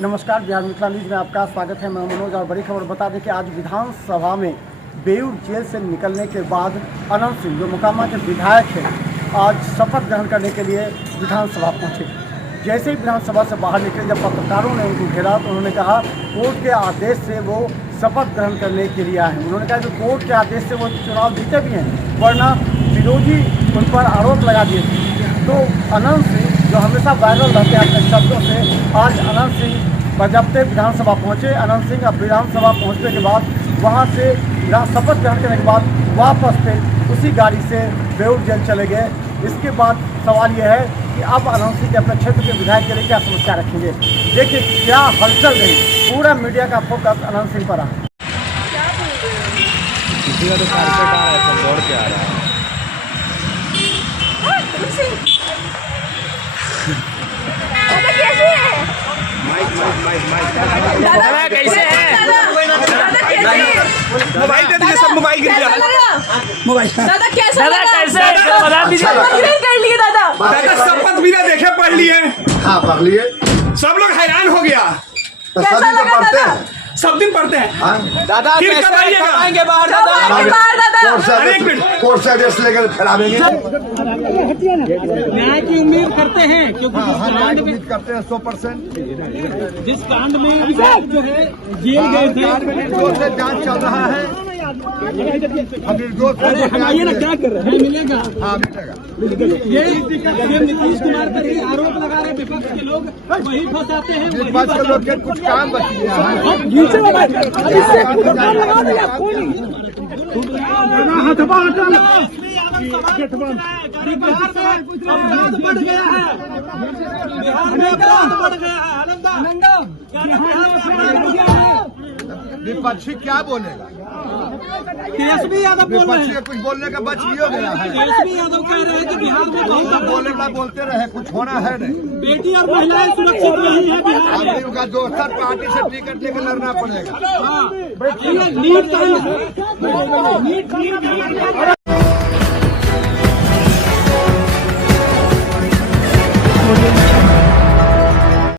नमस्कार, बिहार मिथिला न्यूज में आपका स्वागत है। मैं मनोज और बड़ी खबर बता दें कि आज विधानसभा में बेऊर जेल से निकलने के बाद अनंत सिंह जो मोकामा के विधायक हैं, आज शपथ ग्रहण करने के लिए विधानसभा पहुंचे। जैसे ही विधानसभा से बाहर निकले, जब पत्रकारों ने उनको घेरा तो उन्होंने कहा कोर्ट के आदेश से वो शपथ ग्रहण करने के लिए आए हैं। उन्होंने कहा कि कोर्ट के आदेश से वो चुनाव जीते भी हैं, वरना विरोधी उन पर आरोप लगा दिए थे। तो अनंत सिंह जो हमेशा वायरल रहते हैं अपने शब्दों से, आज अनंत सिंह बजबते विधानसभा पहुंचे। अनंत सिंह अब विधानसभा पहुंचने के बाद वहां से शपथ ग्रहण करने के बाद वापस फिर उसी गाड़ी से बेऊर जेल चले गए। इसके बाद सवाल यह है कि अब अनंत सिंह अपने क्षेत्र के विधायक के लिए क्या समस्या रखेंगे। देखिए क्या हलचल रही, पूरा मीडिया का फोकस अनंत सिंह पर रहा। किसी का तो कारपेट आ रहा है, सब दौड़ के आ रहा है। दादा कैसे है? मोबाइल दे दीजिए, सब मोबाइल गिर गया। मोबाइल दादा कैसे बता दीजिए। कर लिए दादा शपथ भी ना देखे पढ़ लिए। हाँ पढ़ लिए। सब लोग हैरान हो गया। कैसा लगा दादा? सब दिन पढ़ते हैं। दादा फिर कब आइएगा बाहर? दादा एक मिनट, कोर्ट से आदेश लेकर फैलावेंगे। न्याय की उम्मीद करते हैं, क्योंकि हम उम्मीद करते हैं 100%। जिस कांड में जो है जेल गए थे, निर्दोष से जांच चल रहा है। हम निर्दोष हमारे ना क्या कर रहे हैं, मिलेगा। हाँ मिलेगा। ये नीतीश कुमार पर ही आरोप लगा रहे विपक्ष के लोग, वही फंसाते हैं। विपक्ष के लोग के कुछ काम बची है। बिहार में अपराध बढ़ गया है। बिहार में अपराध बढ़ गया है। विपक्षी क्या बोलेगा? तेजस्वी यादव बोल रहे विपक्षी हैं। कुछ बोलने का बच ही हो गया है। तेजस्वी यादव कह रहे हैं कि बिहार में बहुत बोलेगा बोलते रहे, कुछ होना है नहीं। बेटी और महिलाएं सुरक्षित नहीं है बिहार में। उनका दोस्तर पार्टी से टिकट लेकर लड़ना पड़ेगा। नीट